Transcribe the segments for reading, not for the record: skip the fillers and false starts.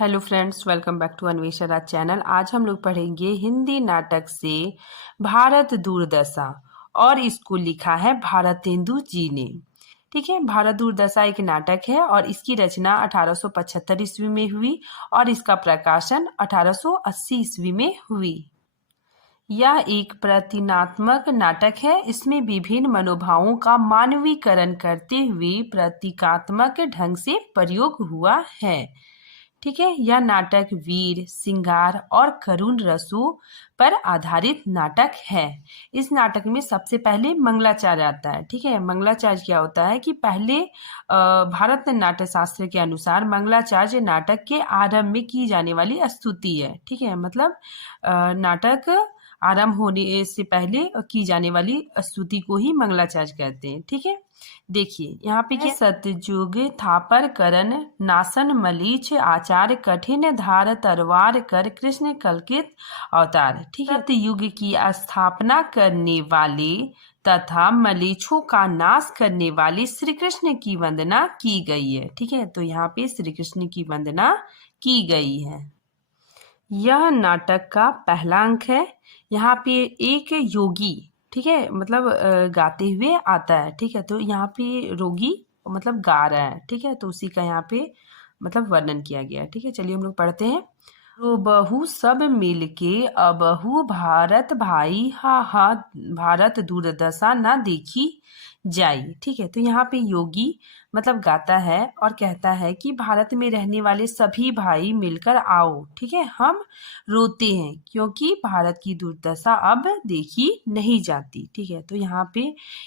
Hello friends, welcome back to Anvesha Raj channel. आज हम लोग पढ़ेंगे हिंदी नाटक से भारत दुर्दशा और इसको लिखा है भारतेंदु जी ने। ठीक है, भारत दुर्दशा एक नाटक है और इसकी रचना 1875 ईस्वी में हुई और इसका प्रकाशन 1880 ईस्वी में हुई। यह एक प्रतीकात्मक नाटक है। इसमें विभिन्न मनोभावों का मानवीकरण करते हुए प्रतीकात्मक ढंग से प्रयोग हुआ है। ठीक है, यह नाटक वीर, श्रृंगार और करुण रसों पर आधारित नाटक है। इस नाटक में सबसे पहले मंगलाचार्य आता है। ठीक है, मंगलाचार्य क्या होता है कि पहले भारत नाट्य शास्त्र के अनुसार मंगलाचार्य नाटक के आरंभ में की जाने वाली स्तुति है। ठीक है, मतलब नाटक आरंभ होने से पहले की जाने वाली स्तुति को ही मंगलाचार्य कहते हैं। ठीक है, देखिए यहाँ पे क्या, सतयुग थापर करण नासन मलीच आचार कठिन धार तरवार कर कृष्ण कलकित अवतार। ठीक है, सतयुग की स्थापना करने वाले तथा मलेच्छों का नाश करने वाले श्री कृष्ण की वंदना की गई है। ठीक है, तो यहाँ पे श्री कृष्ण की वंदना की गई है। यह नाटक का पहला अंक है। यहाँ पे एक योगी, ठीक है, मतलब गाते हुए आता है। ठीक है, तो यहाँ पे रोगी मतलब गा रहा है। ठीक है, तो उसी का यहाँ पे मतलब वर्णन किया गया है। ठीक है, चलिए हम लोग पढ़ते हैं। रो बहू सब मिलके अबहू भारत भाई, हा हा भारत दुर्दशा ना देखी जाई। ठीक है, तो यहाँ पे योगी मतलब गाता है और कहता है कि भारत में रहने वाले सभी भाई मिलकर आओ। ठीक है, हम रोते हैं क्योंकि भारत की दुर्दशा अब देखी नहीं जाती। ठीक है, तो यहाँ पे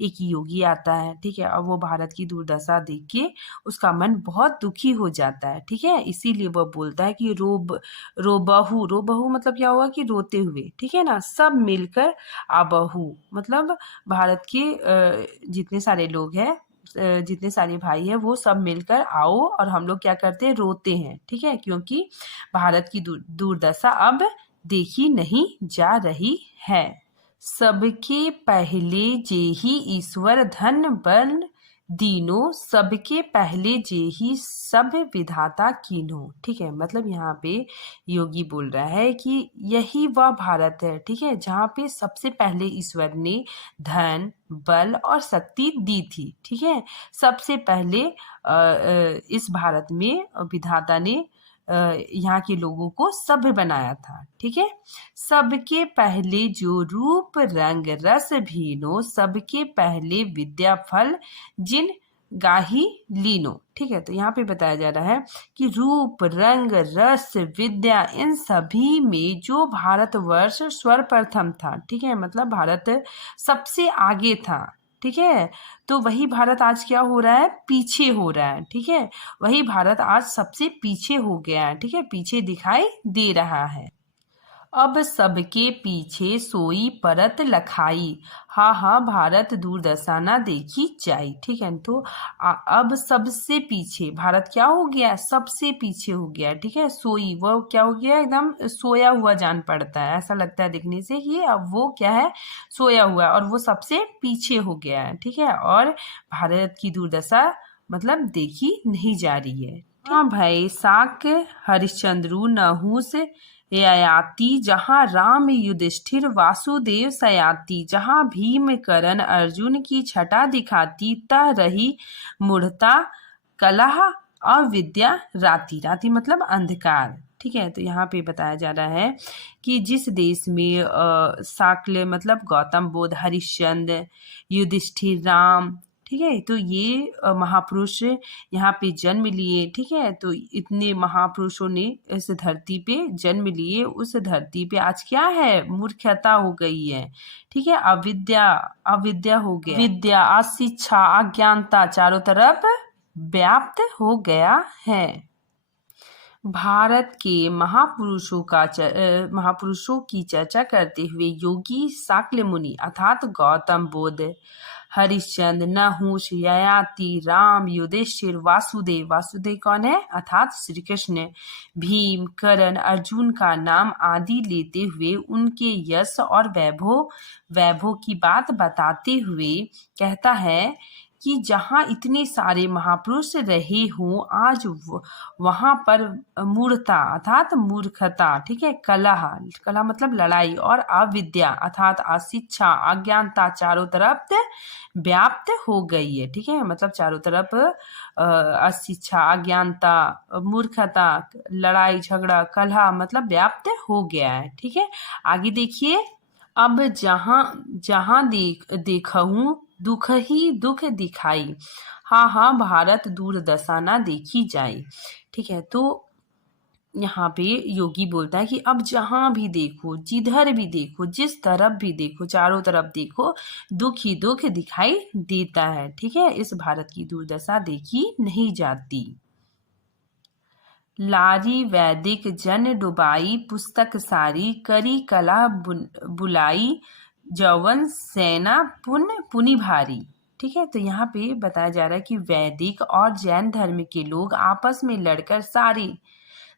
एक योगी आता है। ठीक है, अब वो भारत की दुर्दशा देख के उसका मन बहुत दुखी हो जाता है। ठीक है, इसीलिए वह बोलता है कि रो बहू मतलब क्या हुआ कि रोते हुए। ठीक है ना, सब मिलकर आबहू मतलब भारत के जितने सारे लोग हैं, जितने सारे भाई हैं, वो सब मिलकर आओ और हम लोग क्या करते हैं, रोते हैं। ठीक है, क्योंकि भारत की दुर्दशा अब देखी नहीं जा रही है। सबके पहले जेहि ईश्वर धन बल दीनो, सबके पहले जेहि सब विधाता कीनो। ठीक है, मतलब यहाँ पे योगी बोल रहा है कि यही वह भारत है। ठीक है, जहाँ पे सबसे पहले ईश्वर ने धन, बल और शक्ति दी थी। ठीक है, सबसे पहले इस भारत में विधाता ने यहाँ के लोगों को सभ्य बनाया था। ठीक है, सबके पहले जो रूप रंग रस भीनो, सबके पहले विद्या फल जिन गाही लीनो। ठीक है, तो यहाँ पे बताया जा रहा है कि रूप रंग रस विद्या इन सभी में जो भारतवर्ष सर्वप्रथम था। ठीक है, मतलब भारत सबसे आगे था। ठीक है, तो वही भारत आज क्या हो रहा है, पीछे हो रहा है। ठीक है, वही भारत आज सबसे पीछे हो गया है। ठीक है, पीछे दिखाई दे रहा है। अब सबके पीछे सोई परत लखाई, हा हा भारत दुर्दशा ना देखी जाई। ठीक है, तो अब सबसे पीछे भारत क्या हो गया, सबसे पीछे हो गया। ठीक है, सोई वो क्या हो गया, एकदम सोया हुआ जान पड़ता है। ऐसा लगता है देखने से कि अब वो क्या है, सोया हुआ, और वो सबसे पीछे हो गया है। ठीक है, और भारत की दुर्दशा मतलब देखी नहीं जा रही है। हाँ भाई, साक हरिश्चंद्रु नहुस ययाति, जहाँ राम युधिष्ठिर वासुदेव सयाति, जहाँ भीम करण अर्जुन की छटा दिखाती, तह रही मूढ़ता कलह अविद्या राति। राति मतलब अंधकार। ठीक है, तो यहाँ पे बताया जा रहा है कि जिस देश में शाक्य मतलब गौतम बुद्ध, हरिश्चंद्र, युधिष्ठिर, राम, ठीक है, तो ये महापुरुष यहाँ पे जन्म लिए। ठीक है, तो इतने महापुरुषों ने इस धरती पे जन्म लिए, उस धरती पे आज क्या है, मूर्खता हो गई है। ठीक है, अविद्या अविद्या हो गया, विद्या अशिक्षा अज्ञानता चारों तरफ व्याप्त हो गया है। भारत के महापुरुषों की चर्चा करते हुए योगी शाक्य मुनि अर्थात गौतम बुद्ध, हरिश्चंद्र, नहुष, ययाति, राम, युधिष्ठिर, वासुदेव, वासुदेव कौन है अर्थात श्री कृष्ण, भीम, कर्ण, अर्जुन का नाम आदि लेते हुए उनके यश और वैभव की बात बताते हुए कहता है कि जहाँ इतने सारे महापुरुष रहे हों, आज वहाँ पर मूर्खता अर्थात मूर्खता, ठीक है, कलह, कलह मतलब लड़ाई, और अविद्या अर्थात अशिक्षा, अज्ञानता चारों तरफ व्याप्त हो गई है। ठीक है, मतलब चारों तरफ अशिक्षा, अज्ञानता, मूर्खता, लड़ाई झगड़ा, कलह मतलब व्याप्त हो गया है। ठीक है, आगे देखिए, अब जहाँ जहाँ देखहूँ दुख ही दुख दिखाई, हाँ हाँ भारत दुर्दशा ना देखी जाए। ठीक है, तो यहाँ पे योगी बोलता है कि अब जहाँ भी देखो, जिधर भी देखो, जिस तरफ भी देखो, चारों तरफ देखो, दुख ही दुख दिखाई देता है। ठीक है, इस भारत की दुर्दशा देखी नहीं जाती। लारी वैदिक जन डुबाई, पुस्तक सारी करी कला बुलाई, जवन सेना पुनि भारी। ठीक है, तो यहाँ पे बताया जा रहा है कि वैदिक और जैन धर्म के लोग आपस में लड़कर सारी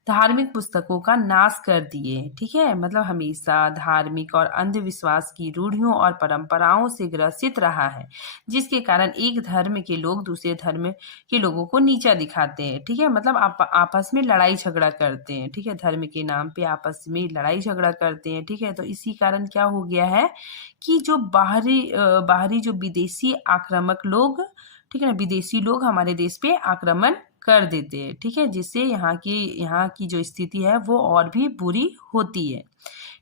धार्मिक पुस्तकों का नाश कर दिए। ठीक है, मतलब हमेशा धार्मिक और अंधविश्वास की रूढ़ियों और परंपराओं से ग्रसित रहा है, जिसके कारण एक धर्म के लोग दूसरे धर्म के लोगों को नीचा दिखाते हैं। ठीक है, मतलब आपस में लड़ाई झगड़ा करते हैं। ठीक है, धर्म के नाम पे आपस में लड़ाई झगड़ा करते हैं। ठीक है, तो इसी कारण क्या हो गया है कि जो बाहरी जो विदेशी आक्रामक लोग, ठीक है ना, विदेशी लोग हमारे देश पे आक्रमण कर देते हैं। ठीक है, जिससे यहाँ की जो स्थिति है वो और भी बुरी होती है।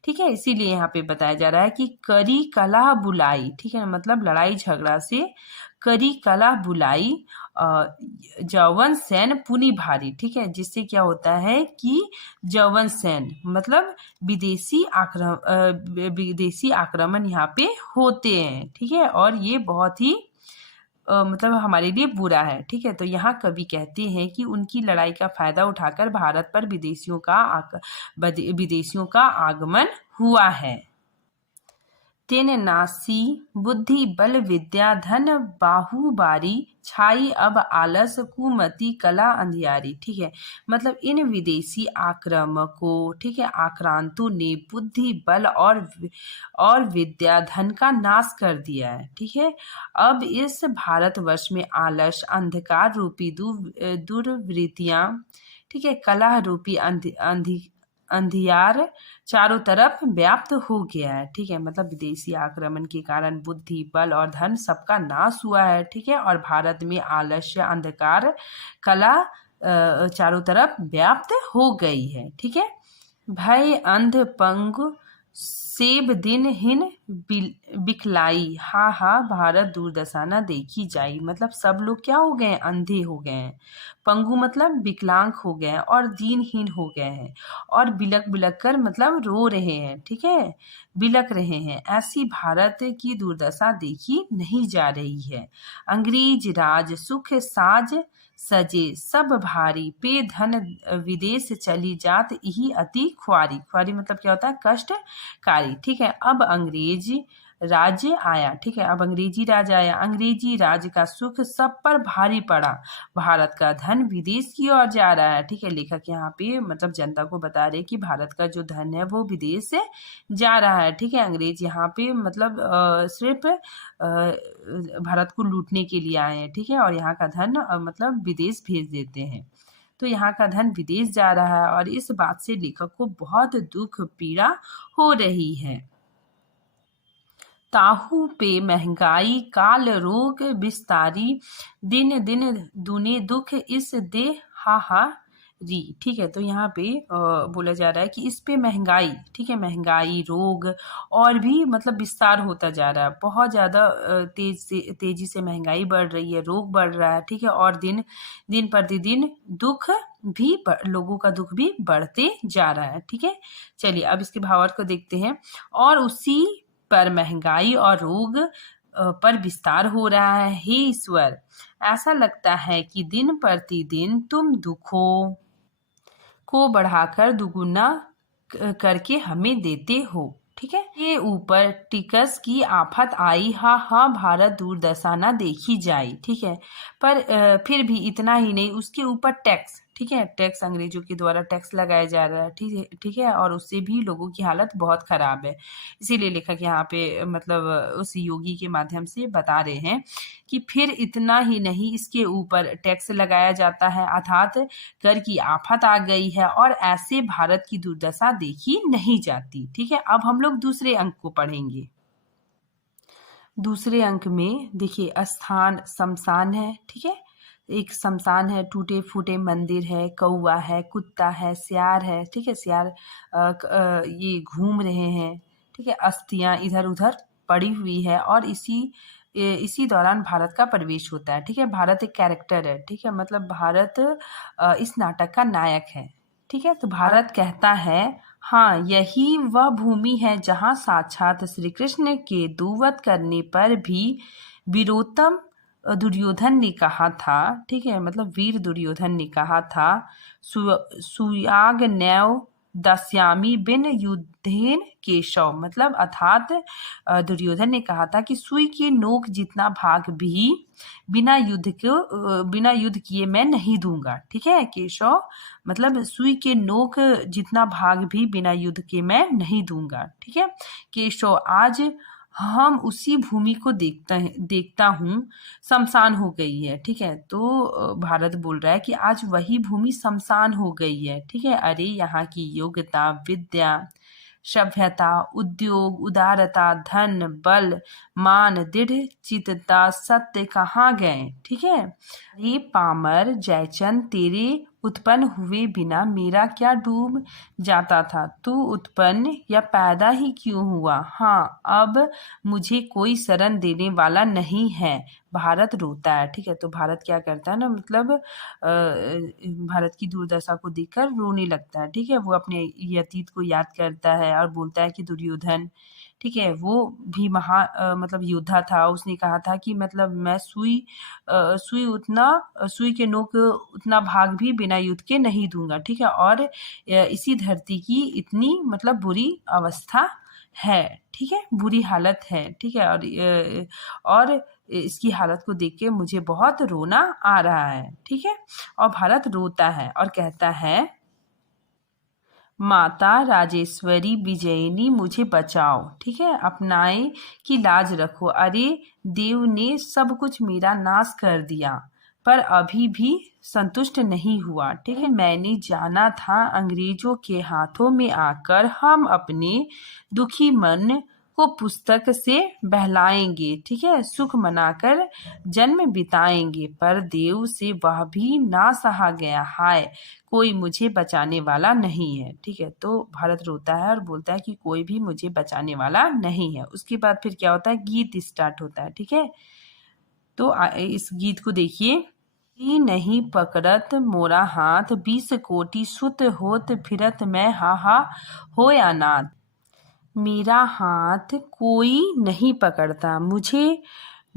ठीक है, इसीलिए यहाँ पे बताया जा रहा है कि करी कला बुलाई, ठीक है, मतलब लड़ाई झगड़ा से करी कला बुलाई, जवन सैन पुनि भारी। ठीक है, जिससे क्या होता है कि जवन सैन मतलब विदेशी आक्रमण यहाँ पे होते हैं। ठीक है, और ये बहुत ही मतलब हमारे लिए बुरा है। ठीक है, तो यहाँ कवि कहते हैं कि उनकी लड़ाई का फायदा उठाकर भारत पर विदेशियों का आगमन हुआ है। तेन नासी बुद्धि बल विद्या धन बाहुबारी, छाई अब आलस कुमति कला अंधियारी। ठीक है, मतलब इन विदेशी आक्रामकों, ठीक है, आक्रांतों ने बुद्धि बल और विद्या धन का नाश कर दिया है। ठीक है, अब इस भारतवर्ष में आलस, अंधकार रूपी दुर्वृत्तियां, ठीक है, कला रूपी अंधियार चारों तरफ व्याप्त हो गया है। ठीक है, मतलब विदेशी आक्रमण के कारण बुद्धि बल और धन सबका नाश हुआ है। ठीक है, और भारत में आलस्य, अंधकार, कला चारों तरफ व्याप्त हो गई है। ठीक है, भय अंध पंगु सेब दिन हिन बिखलाई, हा हा भारत दुर्दशा न देखी जाई। मतलब सब लोग क्या हो गए हैं, अंधे हो गए हैं। पंगु मतलब विकलांग हो गए हैं, और दीनहीन हो गए हैं, और बिलक बिलक कर मतलब रो रहे हैं। ठीक है, बिलक रहे हैं। ऐसी भारत की दुर्दशा देखी नहीं जा रही है। अंग्रेज राज सुख साज सजे सब भारी, पे धन विदेश चली जात यही अति ख्वारी। ख्वारी मतलब क्या होता है, कष्टकारी। ठीक है, अब अंग्रेज राज्य आया। ठीक है, अब अंग्रेजी राज आया। अंग्रेजी राज का सुख सब पर भारी पड़ा, भारत का धन विदेश की ओर जा रहा है। ठीक है, लेखक यहाँ पे मतलब जनता को बता रहे कि भारत का जो धन है वो विदेश से जा रहा है। ठीक है, अंग्रेज यहाँ पे मतलब सिर्फ भारत को लूटने के लिए आए हैं। ठीक है, और यहाँ का धन मतलब विदेश भेज देते हैं। तो यहाँ का धन विदेश जा रहा है, और इस बात से लेखक को बहुत दुख पीड़ा हो रही है। ताहू पे महंगाई काल रोग विस्तारी, दिन दिन दुने दुख इस दे हा री। ठीक है, तो यहाँ पे बोला जा रहा है कि इस पे महंगाई, ठीक है, महंगाई रोग और भी मतलब विस्तार होता जा रहा है। बहुत ज़्यादा तेजी से महंगाई बढ़ रही है, रोग बढ़ रहा है। ठीक है, और दिन प्रतिदिन दुख भी लोगों का दुख भी बढ़ते जा रहा है। ठीक है, चलिए अब इसके भावार्थ को देखते हैं। और उसी पर महंगाई और रोग पर विस्तार हो रहा है। हे ईश्वर, ऐसा लगता है कि दिन प्रतिदिन तुम दुखों को बढ़ाकर दुगुना करके हमें देते हो। ठीक है, ये ऊपर टिकस की आफत आई, हा भारत दुर्दशा ना देखी जाए। ठीक है, पर फिर भी इतना ही नहीं, उसके ऊपर टैक्स, ठीक है, टैक्स अंग्रेजों के द्वारा टैक्स लगाया जा रहा है, ठीक है, और उससे भी लोगों की हालत बहुत खराब है। इसीलिए लेखक यहाँ पे मतलब उस योगी के माध्यम से बता रहे हैं कि फिर इतना ही नहीं, इसके ऊपर टैक्स लगाया जाता है, अर्थात कर की आफत आ गई है और ऐसे भारत की दुर्दशा देखी नहीं जाती। ठीक है, अब हम लोग दूसरे अंक को पढ़ेंगे। दूसरे अंक में देखिए स्थान शमशान है, ठीक है, एक शमशान है, टूटे फूटे मंदिर है, कौआ है, कुत्ता है, सियार है, ठीक है, सियार ये घूम रहे हैं, ठीक है, अस्थियां इधर उधर पड़ी हुई है और इसी दौरान भारत का प्रवेश होता है। ठीक है, भारत एक कैरेक्टर है, ठीक है, मतलब भारत इस नाटक का नायक है। ठीक है, तो भारत कहता है हाँ, यही वह भूमि है जहाँ साक्षात श्री कृष्ण के दूवत करने पर भी वीरोत्तम दुर्योधन ने कहा था, ठीक है, मतलब वीर दुर्योधन ने कहा था, सुयाग नैव दास्यामि बिन युद्धेन केशव, मतलब अर्थात दुर्योधन ने कहा था कि सुई के नोक जितना भाग भी बिना युद्ध किए मैं नहीं दूंगा। ठीक है, केशव मतलब सुई के नोक जितना भाग भी बिना युद्ध के मैं नहीं दूंगा। ठीक है, केशव आज हम उसी भूमि को देखता हूँ शमशान हो गई है। ठीक है, तो भारत बोल रहा है कि आज वही भूमि शमशान हो गई है। ठीक है, अरे यहाँ की योग्यता, विद्या, सभ्यता, उद्योग, उदारता, धन, बल, मान, दृढ़ चित्तता, सत्य कहाँ गए। ठीक है, अरे पामर जयचंद, तेरे उत्पन्न हुए बिना मेरा क्या डूब जाता था, तू उत्पन्न या पैदा ही क्यों हुआ। हाँ, अब मुझे कोई शरण देने वाला नहीं है। भारत रोता है। ठीक है, तो भारत क्या करता है ना, मतलब भारत की दुर्दशा को देखकर रोने लगता है। ठीक है, वो अपने ये अतीत को याद करता है और बोलता है कि दुर्योधन, ठीक है, वो भी मतलब योद्धा था। उसने कहा था कि मतलब मैं सुई के नोक उतना भाग भी बिना युद्ध के नहीं दूंगा। ठीक है, और इसी धरती की इतनी मतलब बुरी अवस्था है। ठीक है, बुरी हालत है। ठीक है, और इसकी हालत को देख के मुझे बहुत रोना आ रहा है। ठीक है, और भारत रोता है और कहता है माता राजेश्वरी विजयिनी मुझे बचाओ। ठीक है, अपनाए की लाज रखो। अरे देव ने सब कुछ मेरा नाश कर दिया पर अभी भी संतुष्ट नहीं हुआ। ठीक है, मैंने जाना था अंग्रेजों के हाथों में आकर हम अपने दुखी मन को पुस्तक से बहलाएंगे। ठीक है, सुख मनाकर जन्म बिताएंगे, पर देव से वह भी ना सहा गया। हाय, कोई मुझे बचाने वाला नहीं है। ठीक है, तो भारत रोता है और बोलता है कि कोई भी मुझे बचाने वाला नहीं है। उसके बाद फिर क्या होता है, गीत स्टार्ट होता है। ठीक है, तो इस गीत को देखिए। ही नहीं पकड़त मोरा हाथ, 20 कोटि सुत होत फिरत मैं हा हो या नाथ। मेरा हाथ कोई नहीं पकड़ता, मुझे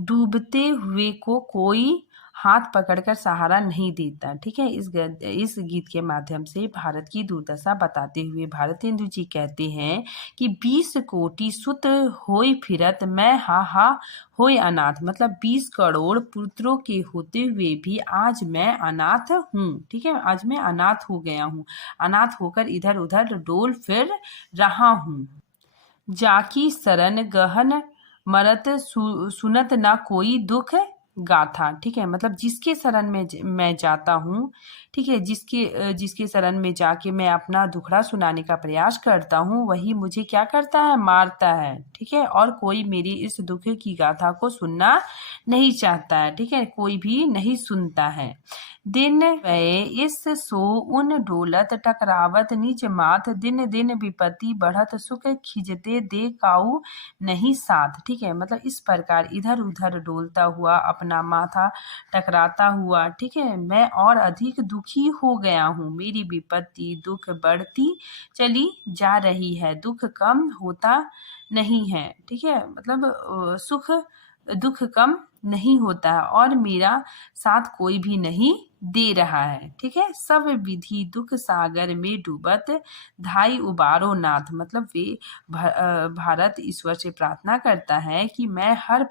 डूबते हुए को कोई हाथ पकड़कर सहारा नहीं देता। ठीक है, इस गीत के माध्यम से भारत की दुर्दशा बताते हुए भारतेंदु जी कहते हैं कि 20 कोटि सुत होय फिरत मैं हा होय अनाथ, मतलब 20 करोड़ पुत्रों के होते हुए भी आज मैं अनाथ हूँ। ठीक है, आज मैं अनाथ हो गया हूँ, अनाथ होकर इधर उधर डोल फिर रहा हूँ। जाकी शरण गहन मरत सुनत ना कोई दुख गाथा। ठीक है, मतलब जिसके शरण में मैं जाता हूँ, ठीक है, जिसके शरण में जाके मैं अपना दुखड़ा सुनाने का प्रयास करता हूँ, वही मुझे क्या करता है, मारता है। ठीक है, और कोई मेरी इस दुख की गाथा को सुनना नहीं चाहता है। ठीक है, कोई भी नहीं सुनता है। दिन गए इस सो उन डोलत, टकरावत निज माथ, दिन दिन विपत्ति बढ़त, सुख खिजते दे काऊ नहीं साथ। ठीक है, मतलब इस प्रकार इधर उधर डोलता हुआ, अपना माथा टकराता हुआ, ठीक है, मैं और अधिक दुखी हो गया हूँ। मेरी विपत्ति दुख बढ़ती चली जा रही है, दुख कम होता नहीं है। ठीक है, मतलब दुख कम नहीं होता है और मेरा साथ कोई भी नहीं दे रहा है। ठीक है, सब विधि दुख सागर में डूबत, धाई उबारो नाथ। मतलब वे भारत ईश्वर से प्रार्थना करता है कि मैं हर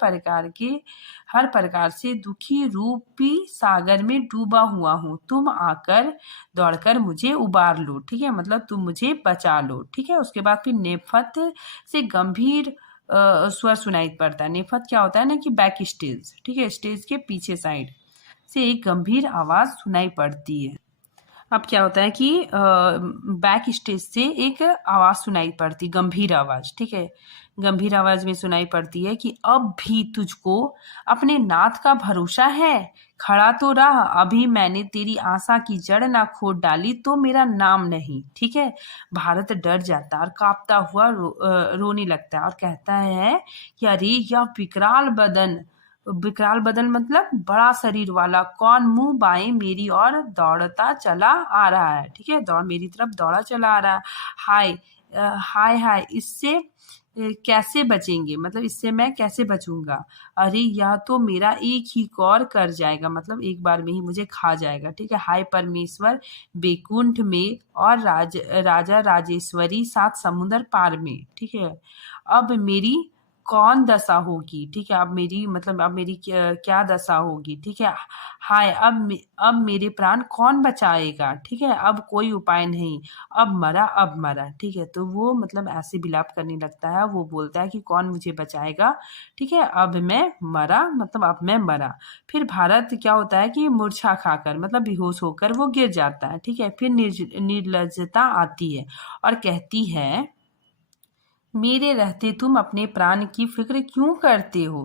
प्रकार से दुखी रूपी सागर में डूबा हुआ हूँ, तुम आकर दौड़कर मुझे उबार लो। ठीक है, मतलब तुम मुझे बचा लो। ठीक है, उसके बाद फिर नेफत से गंभीर स्वर सुनाई पड़ता है। नेफत क्या होता है ना कि बैक स्टेज। ठीक है, स्टेज के पीछे साइड से एक गंभीर आवाज सुनाई पड़ती है। अब क्या होता है कि बैक स्टेज से एक आवाज सुनाई पड़ती, गंभीर आवाज। ठीक है, गंभीर आवाज में सुनाई पड़ती है कि अब भी तुझको अपने नाथ का भरोसा है, खड़ा तो रहा, अभी मैंने तेरी आशा की जड़ ना खोद डाली तो मेरा नाम नहीं। ठीक है, भारत डर जाता है और कांपता हुआ रोने लगता है और कहता है कि अरे यह विकराल बदन मतलब बड़ा शरीर वाला कौन मुंह बाएं मेरी ओर दौड़ता चला आ रहा है। ठीक है, दौड़ मेरी तरफ दौड़ा चला आ रहा है। हाय हाय हाय, इससे कैसे बचेंगे, मतलब इससे मैं कैसे बचूंगा। अरे यह तो मेरा एक ही कौर कर जाएगा, मतलब एक बार में ही मुझे खा जाएगा। ठीक है, हाय परमेश्वर बैकुंठ में और राजा राजेश्वरी सात समुद्र पार में। ठीक है, अब मेरी कौन दशा होगी। ठीक है, अब मेरी क्या दशा होगी। ठीक है, हाय अब मेरे प्राण कौन बचाएगा। ठीक है, अब कोई उपाय नहीं, अब मरा। ठीक है, तो वो मतलब ऐसे विलाप करने लगता है, वो बोलता है कि कौन मुझे बचाएगा। ठीक है, अब मैं मरा, मतलब अब मैं मरा। फिर भारत क्या होता है कि मूर्छा खाकर मतलब बेहोश होकर वो गिर जाता है। ठीक है, फिर निर्लज्जता आती है और कहती है मेरे रहते तुम अपने प्राण की फिक्र क्यों करते हो।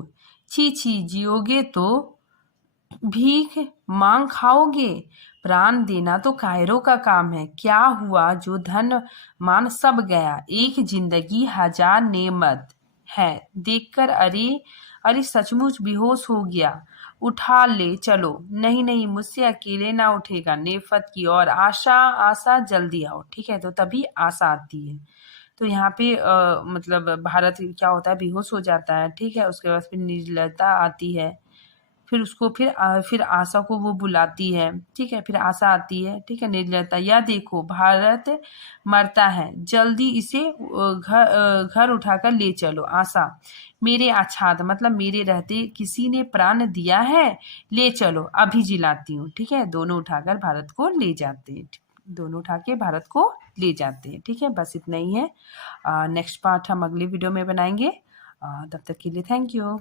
छी छी, जियोगे तो भीख मांग खाओगे। प्राण देना तो कायरों का काम है, क्या हुआ जो धन मान सब गया, एक जिंदगी हजार नेमत है। देखकर अरे अरे सचमुच बेहोश हो गया, उठा ले चलो। नहीं नहीं, मुझसे अकेले ना उठेगा। नेफत की और आशा आशा जल्दी आओ। ठीक है, तो तभी आशा आती है। तो यहाँ पे मतलब भारत क्या होता है, बेहोश हो जाता है। ठीक है, उसके बाद फिर निर्लजता आती है, फिर उसको फिर आशा को वो बुलाती है। ठीक है, फिर आशा आती है। ठीक है, निर्लजता, या देखो भारत मरता है, जल्दी इसे घर उठाकर ले चलो। आशा, मेरे आच्छाद मतलब मेरे रहते किसी ने प्राण दिया है, ले चलो अभी जिलाती हूँ। ठीक है, दोनों उठाकर भारत को ले जाते हैं। दोनों उठा के भारत को ले जाते हैं। ठीक है, बस इतना ही है। नेक्स्ट पार्ट हम अगले वीडियो में बनाएंगे। तब तक के लिए थैंक यू।